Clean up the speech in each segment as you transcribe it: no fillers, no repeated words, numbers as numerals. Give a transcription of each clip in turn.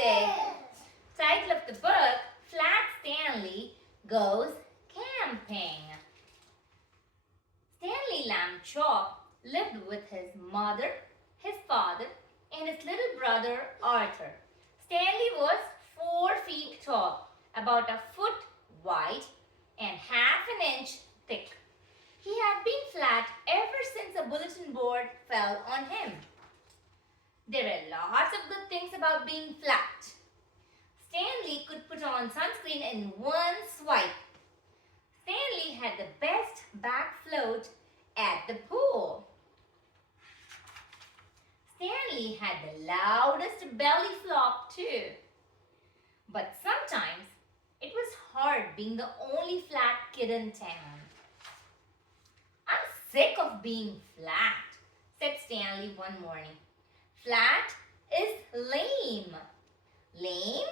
day. Title of the book, Flat Stanley Goes Camping. Stanley Lamb Chop lived with his mother, his father, and his little brother Arthur. Stanley was 4 feet tall, about a foot wide, and half an inch thick. He had been flat ever since a bulletin board fell on him. There were lots of good things about being flat. Stanley could put on sunscreen in one swipe. Stanley had the best back float at the pool. Stanley had the loudest belly flop too. But sometimes it was hard being the only flat kid in town. I'm sick of being flat, said Stanley one morning. Flat is lame. Lame?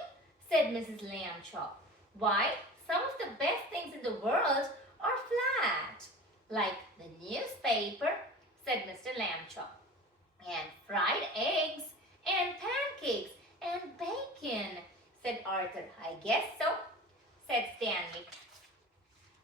Said Mrs. Lamb Chop. Why, some of the best things in the world are flat. Like the newspaper, said Mr. Lamb Chop. And fried eggs, and pancakes, and bacon, said Arthur. I guess so, said Stanley.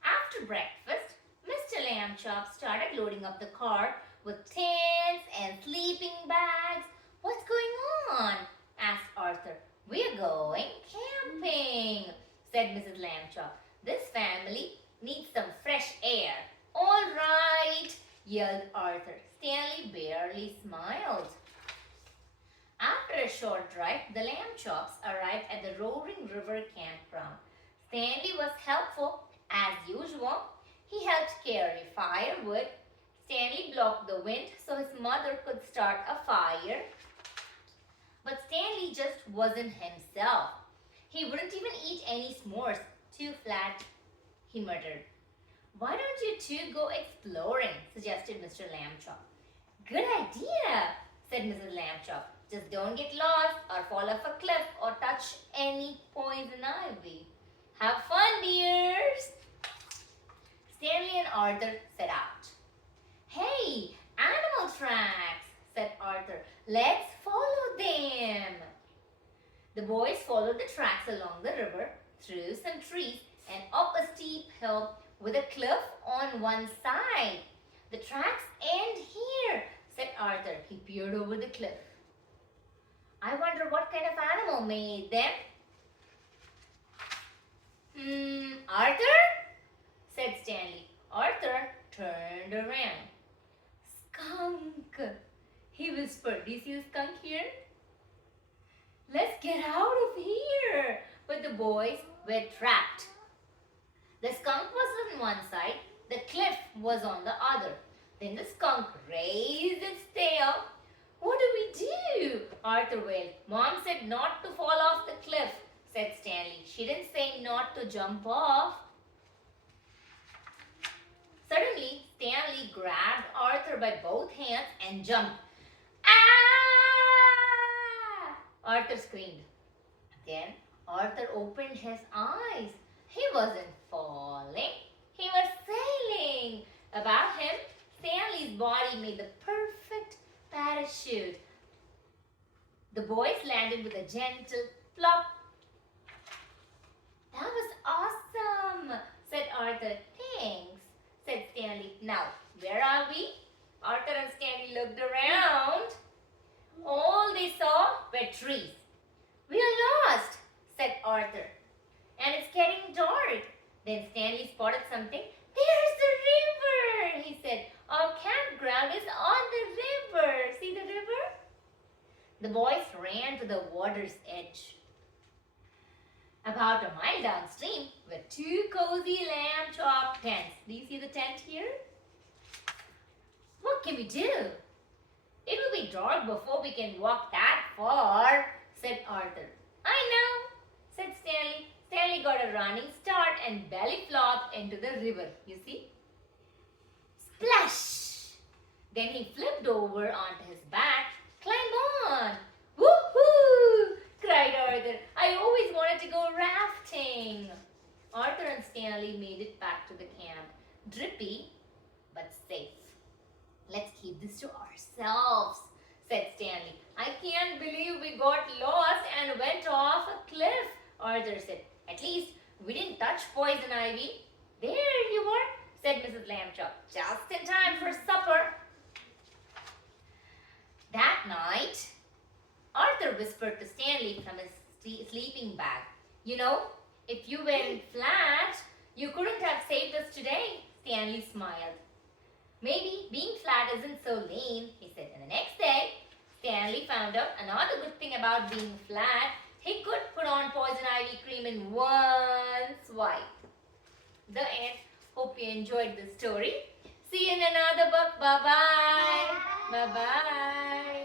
After breakfast, Mr. Lamb Chop started loading up the car with tents and sleeping bags. What's going on? Asked Arthur. We're going camping, said Mrs. Lamb Chop. This family needs some fresh air. All right, yelled Arthur. Stanley barely smiled. After a short drive, the Lamb Chops arrived at the Roaring River campground. Stanley was helpful as usual. He helped carry firewood. Stanley blocked the wind so his mother could start a fire. But Stanley just wasn't himself. He wouldn't even eat any s'mores. Too flat, he muttered. Why don't you two go exploring? Suggested Mr. Lamb Chop. Good idea, said Mrs. Lamb Chop. Just don't get lost or fall off a cliff or touch any poison ivy. Have fun, dears. Stanley and Arthur set out. Hey, animal tracks, said Arthur. Let's follow them. The boys followed the tracks along the river, through some trees, and up a steep hill with a cliff on one side. The tracks end here, said Arthur. He peered over the cliff. I wonder what kind of animal made them. Arthur? Said Stanley. Arthur turned around. Skunk, he whispered. Do you see a skunk here? Let's get out of here. But the boys were trapped. The skunk was on one side, the cliff was on the other. Then the skunk raised its tail. What do we do? Arthur wailed. Mom said not to fall off the cliff, said Stanley. She didn't say not to jump off. Suddenly, Stanley grabbed Arthur by both hands and jumped. Ah! Arthur screamed. Then Arthur opened his eyes. He wasn't falling. He was sailing. About him, Stanley's body made the perfect parachute. The boys landed with a gentle plop. That was awesome, said Arthur. Thanks, said Stanley. Now, where are we? Arthur and Stanley looked around. All they saw were trees. We are lost, said Arthur. And it's getting dark. Then Stanley spotted something. There's the river, he said. Our campground is on the river. See the river? The boys ran to the water's edge. About a mile downstream were 2 cozy lamb chop tents. Do you see the tent here? What can we do? It will be dark before we can walk that far, said Arthur. I know, said Stanley. Stanley got a running start and belly flopped into the river. You see? Splash! Then he flipped over onto his back. Climb on! Woohoo! Cried Arthur. I always wanted to go rafting. Arthur and Stanley made it back to the camp. Drippy, but safe. Let's keep this to ourselves, said Stanley. I can't believe we got lost and went off Arthur said. At least we didn't touch poison ivy. There you were, said Mrs. Lambchop, just in time for supper. That night, Arthur whispered to Stanley from his sleeping bag, "You know, if you went flat, you couldn't have saved us today." Stanley smiled. "Maybe being flat isn't so lame," he said. And the next day, Stanley found out another good thing about being flat. He could put on poison ivy cream in one swipe. The end. Hope you enjoyed the story. See you in another book. Bye-bye. Bye-bye.